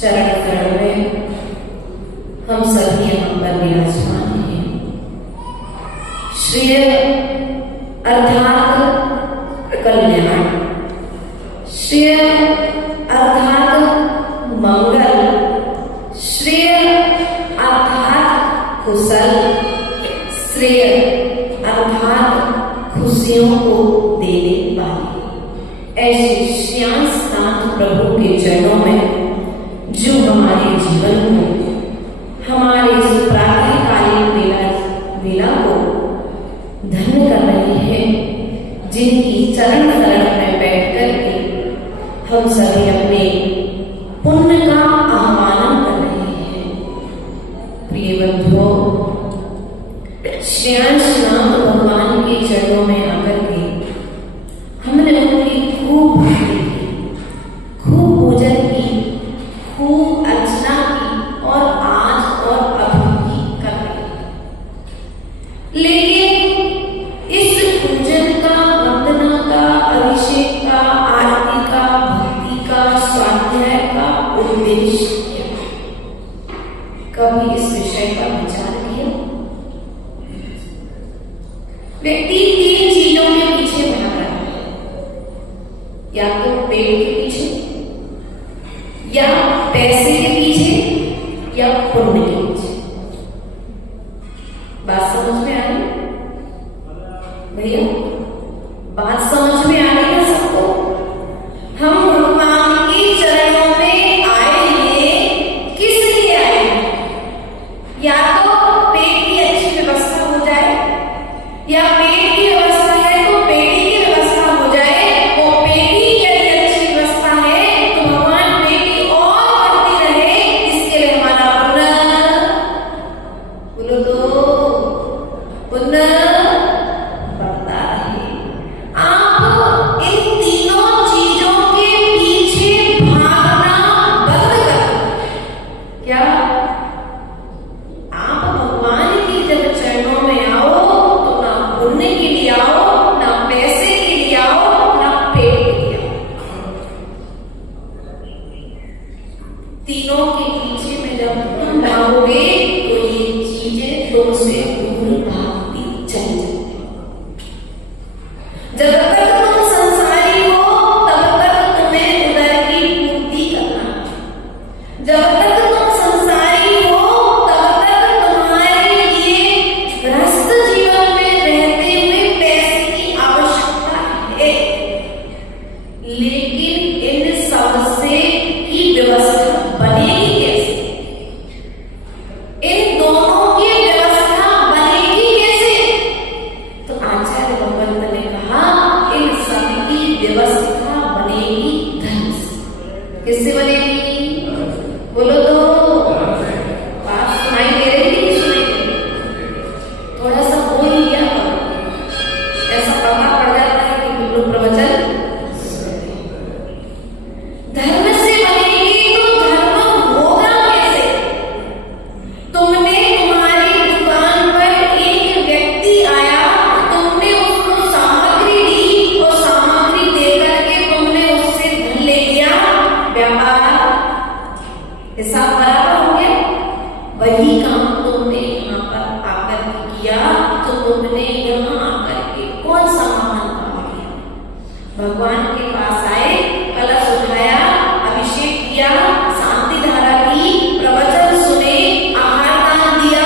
चरण करण में हम सभी यहाँ पर विराजमान हैं। श्रेय अर्थात कल्याण, श्रेय अर्थात मंगल, श्रेय अर्थात कुशल, श्रेय अर्थात खुशियों को देने वाले ऐसे श्रेयांसनाथ प्रभु के चरणों में जो हमारे जीवन को, हमारे इस प्रातःकालीन वेला को धन्य कर रहे हैं, जिनकी चरण शरण में बैठ करके हम सभी अपने पुण्य का आह्वान कर रहे हैं। प्रिय बंधुओं, श्रेयांसनाथ भगवान के चरणों में आकर के हमने उनकी खूब भक्ति की, खूब पूजन की, खूब अर्चना की और आज और अभी भी कर रहे हैं। लेकिन इस पूजन का, वंदना का, अभिषेक का, आरती का, भक्ति का, स्वाध्याय का उद्देश्य क्या है? कभी इस विषय पर विचार किया? व्यक्ति तीन चीजों के पीछे भाग रहा है, या तो पेट के पीछे, या पैसे के पीछे, या पुण्य के पीछे। बात समझ में आ रही भैया? बात समझ में आ रही है सबको? हम भगवान के चरणों में आए हैं, किस लिए आए हैं? या तो पेट की अच्छी व्यवस्था हो जाए, या पेट की व्यवस्था है तो पेटी की व्यवस्था हो जाए, वो पेटी यदि अच्छी व्यवस्था है तो भगवान पेटी और बढ़ती रहे, इसके लिए हमारा पुण्य, बोलो तो पुण्य बढ़ता रहे। आप इन तीनों तुमने यहाँ आकर के कौन सा महान काम किया? भगवान के पास आए, कलश उठाया, अभिषेक किया, शांति धारा की, प्रवचन सुने, आहार दान दिया,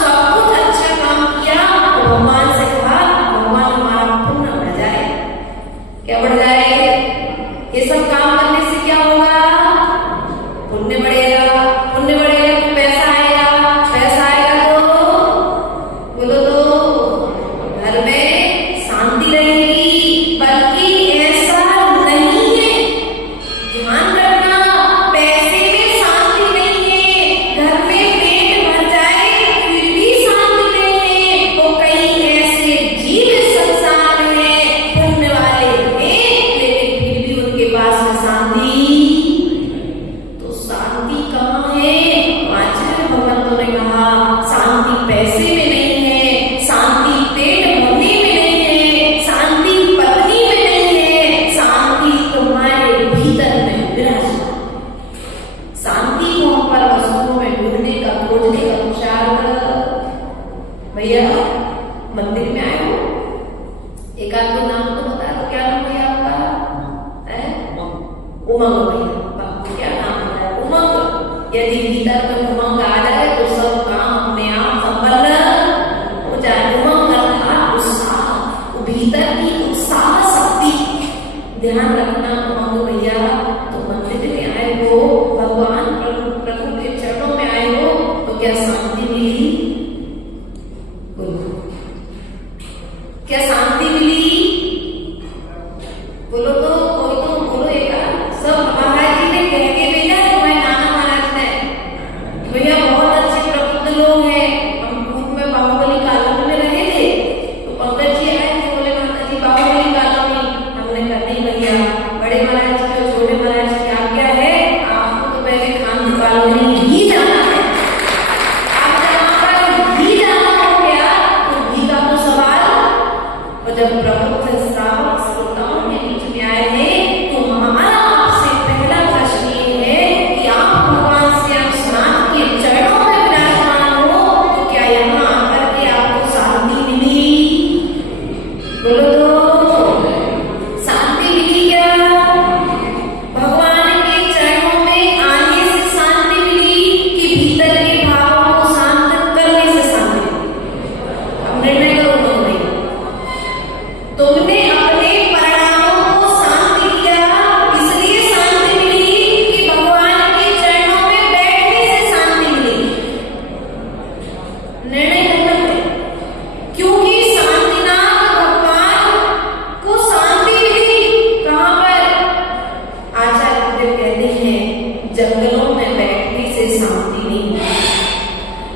सब कुछ अच्छा काम किया। तो भगवान से कहा, भगवान हमारा पुण्य बढ़ जाए। क्या बढ़ जाए? ये सब काम करने से क्या होगा? पुण्य बढ़ेगा। पुण्य बढ़ेगा तो पैसा आएगा, पैसा आएगा तो बोलो तो घर में शांति रहेगी। बल्कि ऐसा नहीं है, ध्यान रखना, पैसे में शांति नहीं है, घर में पेट भर जाए फिर भी शांति नहीं है। तो कई ऐसे जीव संसार में पुण्य वाले हैं, लेकिन फिर भी उनके पास में शांति। तो शांति कहाँ है? आचार्य भगवंतों ने कहा, शांति पैसे में नहीं है, शांति पेट भरने में नहीं है, शांति पत्नी में नहीं है, शांति तुम्हारे भीतर में विराजमान। शांति को हम पर वस्तुओं में ढूंढने का, खोजने का विचार कर। भैया मंदिर में आए हो, एक आध नाम तो बता दो, क्या नाम है आपका? उमंग। भैया क्या नाम है? उमंग। यदि भीतर में उमंग आ जाए तो सब काम अपने आप संपन्न हो जाए। उमंग अर्थात उत्साह, भीतर की उत्साह शक्ति। ध्यान रखना उमंग भैया। तो मंदिर में आए हो, भगवान प्रभु के चरणों में आए हो, तो क्या शांति मिली? बोलो, क्या शांति मिली? बोलो तो, कोई तो बोलो। एक सब महाराज जी ने कह के भेजा तुम्हें, नाना महाराज ने, भैया बहुत अच्छे प्रबुद्ध लोग हैं। हम पूर्व में बाहुबली कॉलोनी में रहे थे, तो पंकज जी आए थे, बोले माता जी बाहुबली कॉलोनी। हमने कहा नहीं भैया, बड़े महाराज जी और छोटे महाराज जी की आज्ञा है, आपको तो पहले खान कॉलोनी ही जाना है। आप जहाँ पर ही जाना हो गया तो ही का तो सवाल। और जब प्रबुद्ध श्रावक श्रोताओं के बीच में आए हैं, तो हमारा आपसे पहला प्रश्न ये है कि आप भगवान से अंशनाथ के चरणों में विराजमान हो, तो क्या यहाँ आकर के आपको शांति मिली? बोलो तो, शांति मिली क्या? भगवान के चरणों में आने से शांति मिली कि भीतर के भावों को शांत करने से शांति मिली? अब निर्णय करो तुम भाई। तुमने अपने परिणामों को शांति किया, इसलिए शांति मिली कि भगवान के चरणों में बैठने से शांति मिली? निर्णय करना है, क्योंकि शांतिनाथ भगवान को शांति मिली कहाँ पर? आचार्य देव कहते हैं, जंगलों में बैठने से शांति नहीं,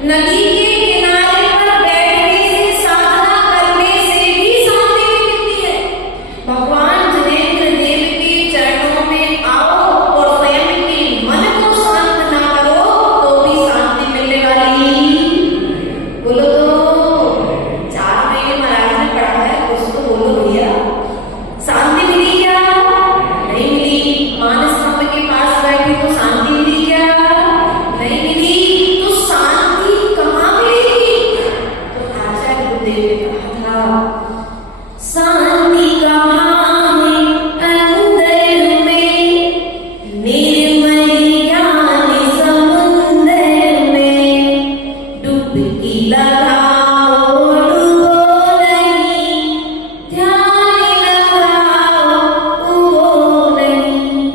नदी के किनारे पर बैठने से, साधना करने से भी शांति नहीं मिलती है। भगवान जनेन्द्र देव के चरणों में आओ और स्वयं के मन को शांत ना करो तो भी शांति मिलने वाली? बोलो तो, 4 महीने महाराज ने पढ़ा है, कुछ तो बोलो भैया। शांति मिली क्या? नहीं मिली। मानस स्तंभ के पास बैठी तो शांति मिली क्या? नहीं मिली। तो शांति कहाँ मिलेगी? तो आचार्य गुरुदेव ने कहा था, शांति कहाँ है? अंदर में, निर्मल ज्ञान समुद्र में, डुबकी लगाओ डूबो नहीं, ध्यान लगाओ उबो नहीं।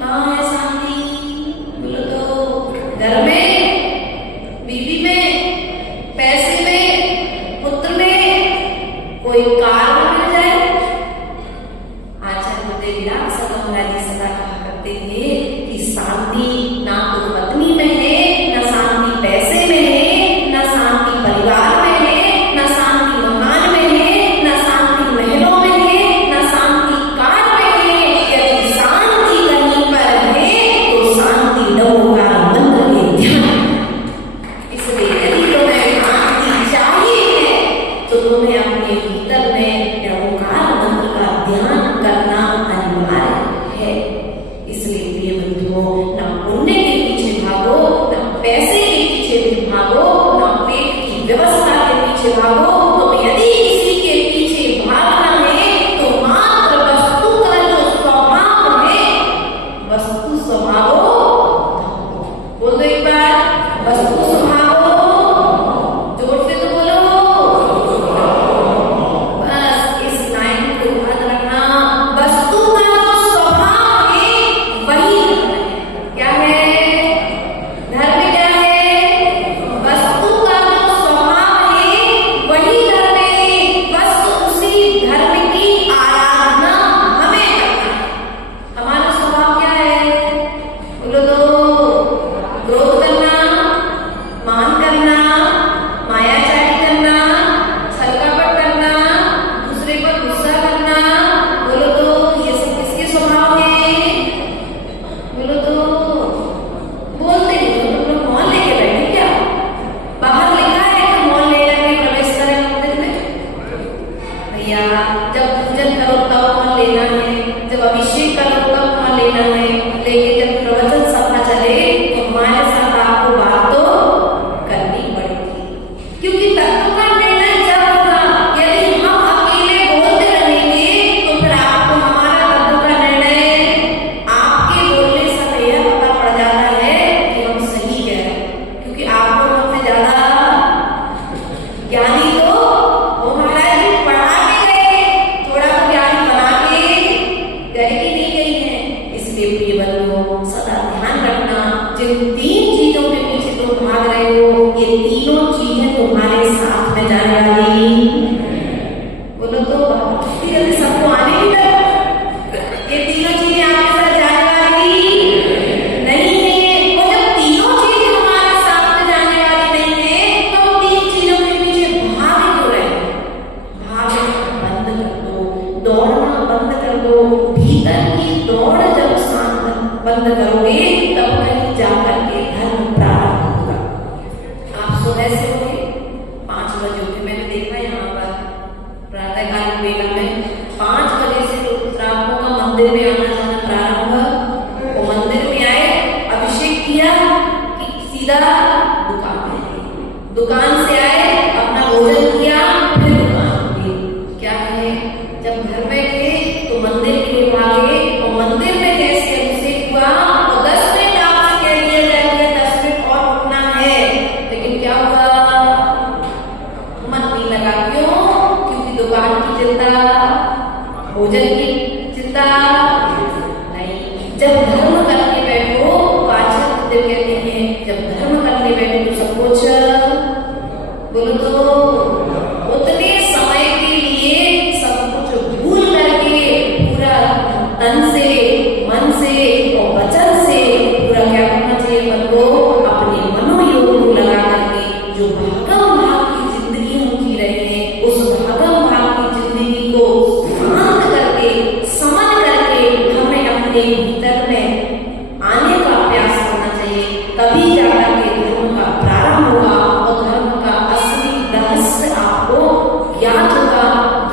कहाँ है शांति? बोलो तो, घर में, बीवी में, पैसे में, पुत्र में, कोई कार में मिल जाए? आचार्य गुरुदेव विराट महाराज जी सदा कहा करते थे कि शांति ना तो पत्नी में है, ना शांति पैसे में है, ना शांति परिवार में है, ना शांति मकान में है, ना शांति महलों में है, ना शांति कार में है। यदि शांति कहीं पर है तो शांति नवोकार मंत्र के ध्यान। इसलिए यदि तुम्हें शांति चाहिए है तो तुम्हें अपने भीतर में नवोकार मंत्र का ध्यान करना अनिवार्य है। इसलिए प्रिय बंधुओं, ना पुण्य के पीछे भागो, ना पैसे के पीछे भी भागो, ना पेट की व्यवस्था के पीछे भागो। तुम यदि भैया जब पूजन करो तब फल लेना है, जब अभिषेक करो तब फल लेना है, लेकिन जब प्रवचन सभा चले तो हमारे साथ आपको बात तो करनी पड़ेगी, क्योंकि तत्व का निर्णय जब होगा। यदि हम अकेले बोलते रहेंगे तो फिर आपको हमारा तत्व का निर्णय आपके बोलने से यह पता पड़ जाता है कि हम सही कह रहे हैं, क्योंकि आप लोग हमसे ज्यादा ज्ञानी तो वो महाराज जी पढ़ा के गए, थोड़ा ज्ञानी बना के गए कि नहीं गई है। इसलिए प्रिय बंधुओं सदा ध्यान रखना, जिन 3 चीजों के पीछे तुम भाग रहे हो ये तीनों चीजें तुम्हारे साथ में जाने वाली। बोलो तो फिर सबको आने की तरफ ये तीनों चीजें आपके साथ जाने वाली नहीं है। वो जब तीनों चीजें हमारे साथ में जाने वाली नहीं है तो 3 चीजों के पीछे भाग क्यों रहे? भागना बंद कर दो, दौड़ना बंद कर दो। भीतर की दौड़ जब शांत बंद करोगे तब कहीं जाकर के धर्म प्रारंभ होगा। आप सुबह से उठे 5 बजे उठे, मैंने देखा यहाँ पर प्रातःकालीन वेला में 5 बजे से लोग श्रावकों का मंदिर में आना जाना प्रारंभ। वो मंदिर में आए, अभिषेक किया कि सीधा दुकान पे गए, दुकान से आए अपना भोजन किया फिर दुकान पे। क्या है, जब घर में थे तो मंदिर के भागे और मंदिर में जैसे अभिषेक हुआ तो 10 मिनट आपसे कह दिया जाएगा 10 मिनट और रुकना है, लेकिन क्या हुआ? मन नहीं लगा। क्यों? क्योंकि दुकान की चिंता, भोजन की चिंता नहीं। जब धर्म करके बैठो तो आचार्य कहते हैं जब धर्म करने बैठो तो सब कुछ बोलो तो उतने समय के लिए सब कुछ भूल करके पूरा तन से, मन से और वचन से पूरा क्या करना चाहिए? मन को अपने मनोयोग को लगा करके जो भागम भाग की जिंदगी हम जी रहे हैं उस भागम भाग की जिंदगी को शांत करके समझ करके हमें अपने भीतर में आने का प्रयास करना चाहिए। तभी जाकर के धर्म का प्रारंभ होगा और धर्म का असली रहस्य आपको ज्ञात होगा,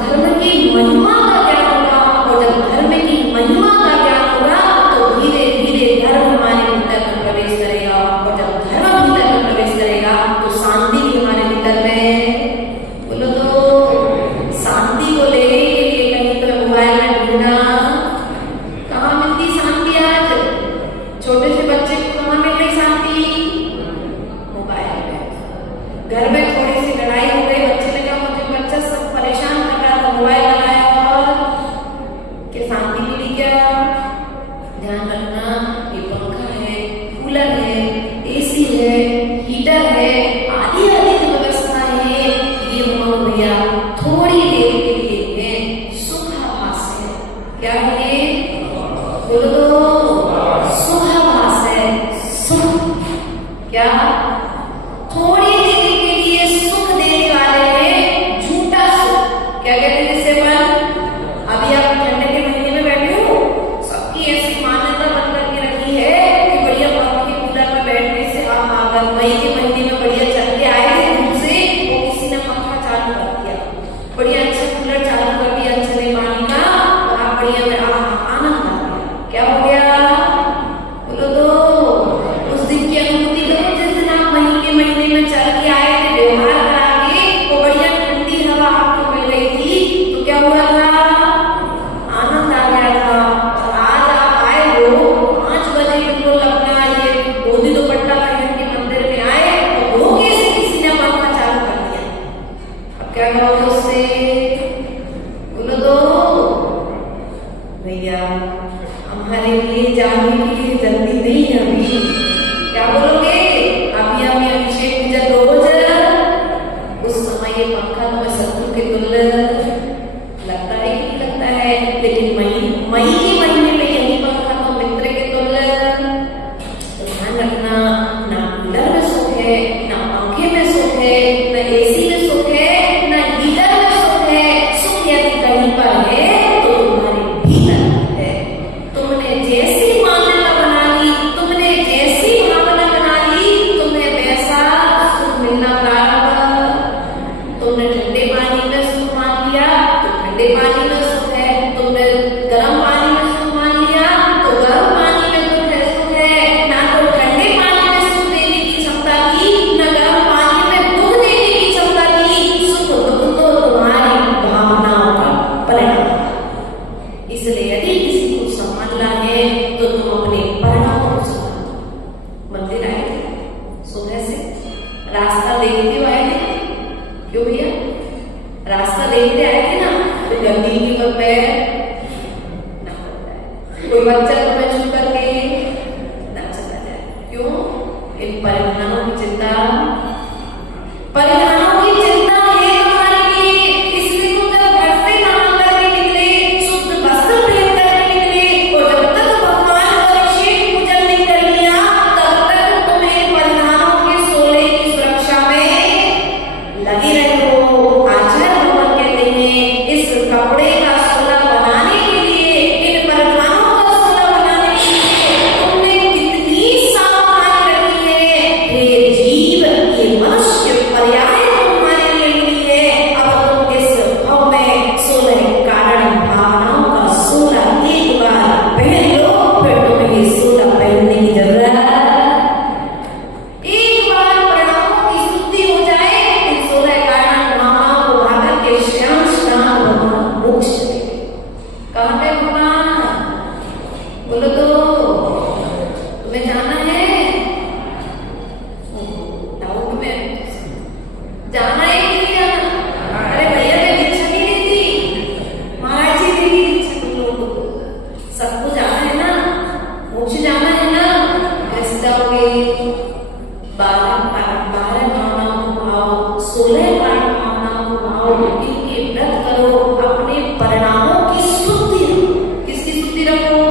धर्म की महिमा का ज्ञान होगा। और जब धर्म की महिमा का ज्ञान होगा तो धीरे धीरे धर्म हमारे भीतर में प्रवेश करेगा, और जब धर्म भीतर में प्रवेश करेगा तो शांति भी हमारे भीतर में। बोलो तो शांति को लेने के लिए कहीं पर मोबाइल में ढूंढना, कहाँ मिलती शांति? आज छोटे से बच्चे को कहाँ मिल रही शांति? मोबाइल में। घर में थोड़ी सी लड़ाई हो गई, बच्चे ने कहा मुझे बच्चा सब परेशान कर रहा था, मोबाइल लगाया और क्या शांति मिली? क्या? ध्यान रखना, ये पंखा है, कूलर है, एसी है, हीटर है, आदि आदि की व्यवस्था है, ये मान भैया थोड़ी देर के लिए है, सुखाभास है। क्या है? बोलो तो सुखाभास है। सुख क्या? थोड़ी देर के लिए सुख देने वाले हैं, झूठा सुख। क्या कहते हैं जिसे पर? अभी आप ठंडे के महीने में बैठे हो, सबकी ऐसी मान्यता बन करके रखी है कि बढ़िया पंखे कूलर में बैठने से आप अगर मई के महीने में बढ़िया चलते आए थे धूप से, वो किसी ने पंखा चालू कर दिया, बढ़िया अच्छा कूलर चालू कर दिया अच्छे पानी का, और आप बढ़िया में आनंद आ गया। क्या हो गया? बोलो तो उस दिन की अनुभूति लो जिस दिन आप मई के महीने में चल के आए थे, व्यवहार करा के, वो बढ़िया ठंडी हवा आपको मिल रही थी, तो क्या हुआ था? आनंद आ गया था। आज आप आए हो 5 बजे बिल्कुल अपना ये धोती दुपट्टा पहन के मंदिर में आए और धोखे से किसी ने पंखा चालू कर दिया। अब क्या करोगे उससे? बोलो तो भैया हमारे लिए जाने के लिए जल्दी नहीं है अभी। क्या बोलोगे? अभी हमें अभिषेक पूजा 2 बजे, उस समय ये पंखा तुम्हें शत्रु के तुल्य लगता है कि नहीं लगता है? लेकिन मई के महीने में यही पंखा तो मित्र के तुल्य। तो ध्यान रखना, ना कूलर में सुख है, ना पंखे में सुख है, ना एसी में सुख है, ना हीटर में सुख है। सुख यदि कहीं पर है तो तुम्हारे भीतर है। तुमने जैसी मान्यता बना ली, तुमने जैसी भावना बना ली, रास्ता देखते आएंगे ना तो गंदी की पर पैर ना पड़ता है, कोई बच्चा तुम्हें छू करके ना चला जाए। क्यों? इन परिधानों की चिंता, परिधानों की चिंता है हमारे लिए। इसलिए तुम जब घर से काम करके निकले, शुद्ध वस्त्र पहन करके निकले, और जब तक भगवान का अभिषेक पूजन नहीं कर लिया तब तक तुम्हें परिधानों के सोले की सुरक्षा में लगे रहो। आचार्य भगवान कहते हैं इस कपड़े का सोला बनाने के लिए, इन परिधानों का सोला बनाने के लिए तुमने कितनी सावधानी रखी है। हे जीव, ये मनुष्य पर्याय तुम्हारे लिए मिली है। अब तुम इस भाव में 16 कारण भावनाओं का सोला एक बार पहन लो, फिर तुम्हें ये सोला पहनने की जरूरत। एक बार परिणामों की शुद्धि हो जाए, इन 16 कारण भावनाओं को भाकर के श्याम श्याम भगवान मोक्ष चलेंगे। कहाँ पे भगवान? बोलो तो, तुम्हें जाना है? डाउट में जाना है कि नहीं जाना? अरे भैया मैं दीक्षा नहीं देती, महाराज जी देगी दीक्षा तुम लोगों को। सबको जाना है ना, मोक्ष जाना है ना, कैसे जाओगे? 12 भावनाओं को भाव, 16 भावनाओं को भाव, इनके व्रत करो, अपने परिणामों की शुद्धि रखो। किसकी शुद्धि रखो?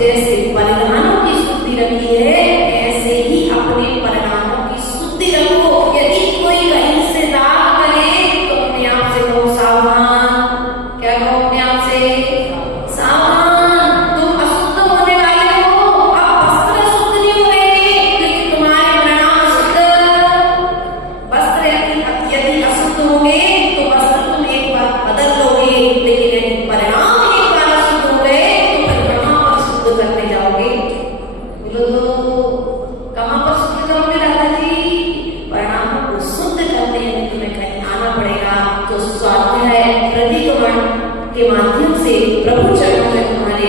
जैसे परिधानों की शुद्धि रखी है, ऐसे ही अपने परिणामों की शुद्धि रखो। यदि कोई कहीं से राग करे तो अपने आप से कहो सावधान। क्या कहो अपने आप से? सावधान, तुम अशुद्ध होने वाले हो। अब वस्त्र शुद्ध नहीं हो रहे, लेकिन तुम्हारे परिणाम शुद्ध। वस्त्र यदि अशुद्ध होंगे तो वस्त्र तुम एक बार बदल लोगे, लेकिन यदि परिणाम एक बार अशुद्ध हो गए तो फिर कहाँ पर शुद्ध करने जाओगे? बोलो तो, कहाँ पर शुद्ध करोगे दादाजी? परिणामों को शुद्ध करने में तुम्हें कहीं आना पड़ेगा। तो स्वाध्याय प्रतिक्रमण के माध्यम से प्रभु चरणों में तुम्हारे